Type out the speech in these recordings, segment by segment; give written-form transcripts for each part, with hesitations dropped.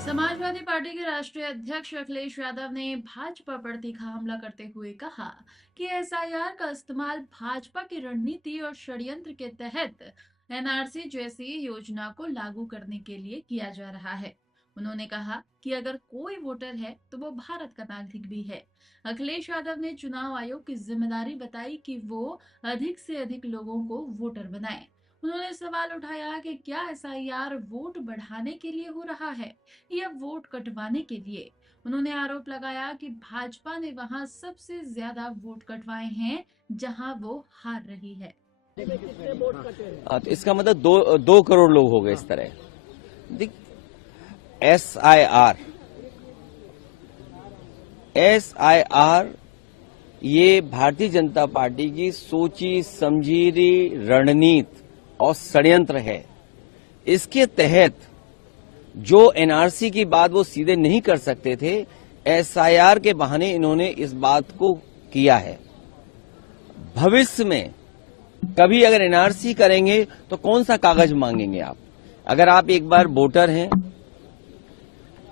Samajwadi party के राष्ट्रीय अध्यक्ष अखिलेश यादव ने भाजपा पर तीखा हमला करते हुए कहा कि एसआईआर का इस्तेमाल भाजपा की रणनीति और षड्यंत्र के तहत एनआरसी जैसी योजना को लागू करने के लिए किया जा रहा है। उन्होंने कहा कि अगर कोई वोटर है तो वो भारत का नागरिक भी है। अखिलेश यादव ने चुनाव आयोग की जिम्मेदारी बताई कि वो अधिक से अधिक लोगों को वोटर बनाए। उन्होंने सवाल उठाया कि क्या एसआईआर वोट बढ़ाने के लिए हो रहा है या वोट कटवाने के लिए। उन्होंने आरोप लगाया कि भाजपा ने वहां सबसे ज्यादा वोट कटवाए हैं जहां वो हार रही है। तो इसका मतलब दो करोड़ लोग हो गए इस तरह। एसआईआर ये भारतीय जनता पार्टी की सोची समझी रणनीति और षड्यंत्र है। इसके तहत जो एनआरसी की बात वो सीधे नहीं कर सकते थे, एसआईआर के बहाने इन्होंने इस बात को किया है। भविष्य में कभी अगर एनआरसी करेंगे तो कौन सा कागज मांगेंगे आप? अगर आप एक बार वोटर हैं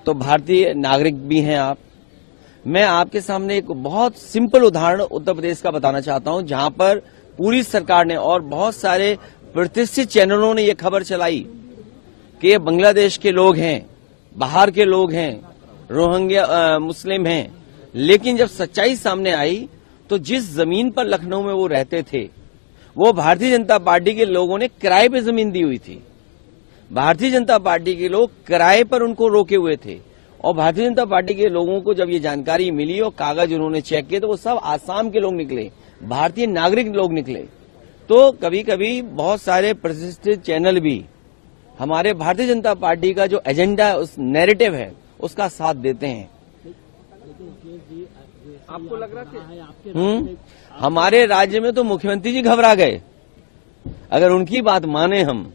तो भारतीय नागरिक भी हैं आप। मैं आपके सामने एक बहुत सिंपल उदाहरण उत्तर प्रदेश का बताना चाहता हूं, जहां पर पूरी सरकार ने और बहुत सारे प्रतिष्ठित चैनलों ने यह खबर चलाई कि ये बांग्लादेश के लोग हैं, बाहर के लोग हैं, रोहिंग्या मुस्लिम हैं। लेकिन जब सच्चाई सामने आई तो जिस जमीन पर लखनऊ में वो रहते थे वो भारतीय जनता पार्टी के लोगों ने किराए पे जमीन दी हुई थी। भारतीय जनता पार्टी के लोग किराए पर उनको रोके हुए थे और भारतीय जनता पार्टी के लोगों को जब ये जानकारी मिली और कागज उन्होंने चेक किए तो वो सब आसाम के लोग निकले, भारतीय नागरिक लोग निकले। तो कभी कभी बहुत सारे प्रतिष्ठित चैनल भी हमारे भारतीय जनता पार्टी का जो एजेंडा है, उस नैरेटिव है, उसका साथ देते हैं। आपको लग रहा है हमारे राज्य में तो मुख्यमंत्री जी घबरा गए। अगर उनकी बात माने हम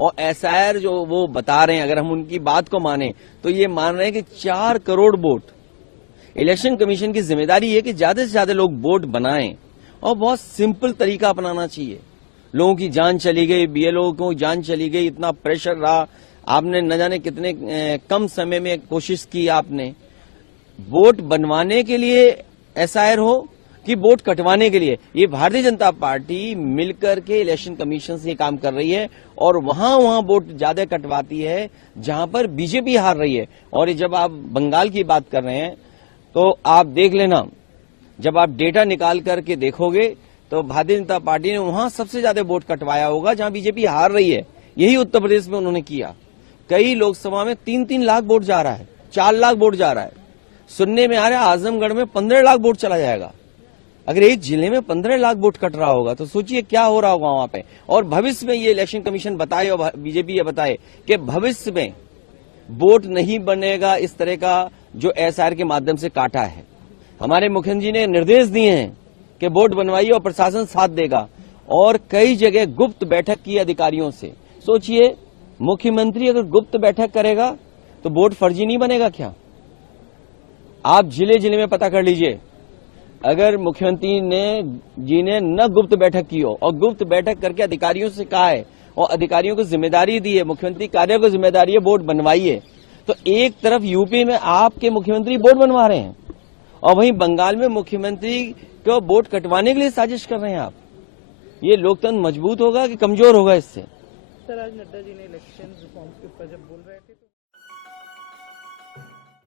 और एसआईआर जो वो बता रहे हैं, अगर हम उनकी बात को माने तो ये मान रहे हैं कि 4 करोड़ वोट। इलेक्शन कमीशन की जिम्मेदारी है कि ज्यादा से ज्यादा लोग वोट बनाएं और बहुत सिंपल तरीका अपनाना चाहिए। लोगों की जान चली गई, बीएलओ को जान चली गई, इतना प्रेशर रहा, आपने न जाने कितने कम समय में कोशिश की आपने। वोट बनवाने के लिए एसआईआर हो कि वोट कटवाने के लिए, ये भारतीय जनता पार्टी मिलकर के इलेक्शन कमीशन से काम कर रही है और वहां वोट ज्यादा कटवाती है जहां पर बीजेपी हार रही है। और जब आप बंगाल की बात कर रहे हैं तो आप देख लेना, जब आप डेटा निकाल करके देखोगे तो भारतीय जनता पार्टी ने वहां सबसे ज्यादा वोट कटवाया होगा जहां बीजेपी हार रही है। यही उत्तर प्रदेश में उन्होंने किया। कई लोकसभा में 3-3 लाख वोट जा रहा है, 4 लाख वोट जा रहा है। सुनने में आ रहा है आजमगढ़ में 15 लाख वोट चला जाएगा। अगर एक जिले में 15 लाख वोट कट रहा होगा तो सोचिए क्या हो रहा होगा वहां पे। और भविष्य में ये इलेक्शन कमीशन बताए और बीजेपी ये बताए कि भविष्य में वोट नहीं बनेगा इस तरह का जो एसआईआर के माध्यम से काटा है। हमारे मुख्यमंत्री जी ने निर्देश दिए हैं कि वोट बनवाइए और प्रशासन साथ देगा। और कई जगह गुप्त बैठक की अधिकारियों से। सोचिए, मुख्यमंत्री अगर गुप्त बैठक करेगा तो वोट फर्जी नहीं बनेगा क्या? आप जिले जिले में पता कर लीजिए। अगर मुख्यमंत्री जी ने न गुप्त बैठक की हो और गुप्त बैठक करके अधिकारियों से कहा है और अधिकारियों को जिम्मेदारी दी है, मुख्यमंत्री कार्य को जिम्मेदारी है वोट बनवाइए, तो एक तरफ यूपी में आपके मुख्यमंत्री वोट बनवा रहे हैं और वहीं बंगाल में मुख्यमंत्री को वोट कटवाने के लिए साजिश कर रहे हैं आप। ये लोकतंत्र मजबूत होगा कि कमजोर होगा इससे? सर, आज नड्डा जी ने इलेक्शन रिफॉर्म्स के ऊपर जब बोल रहे थे तो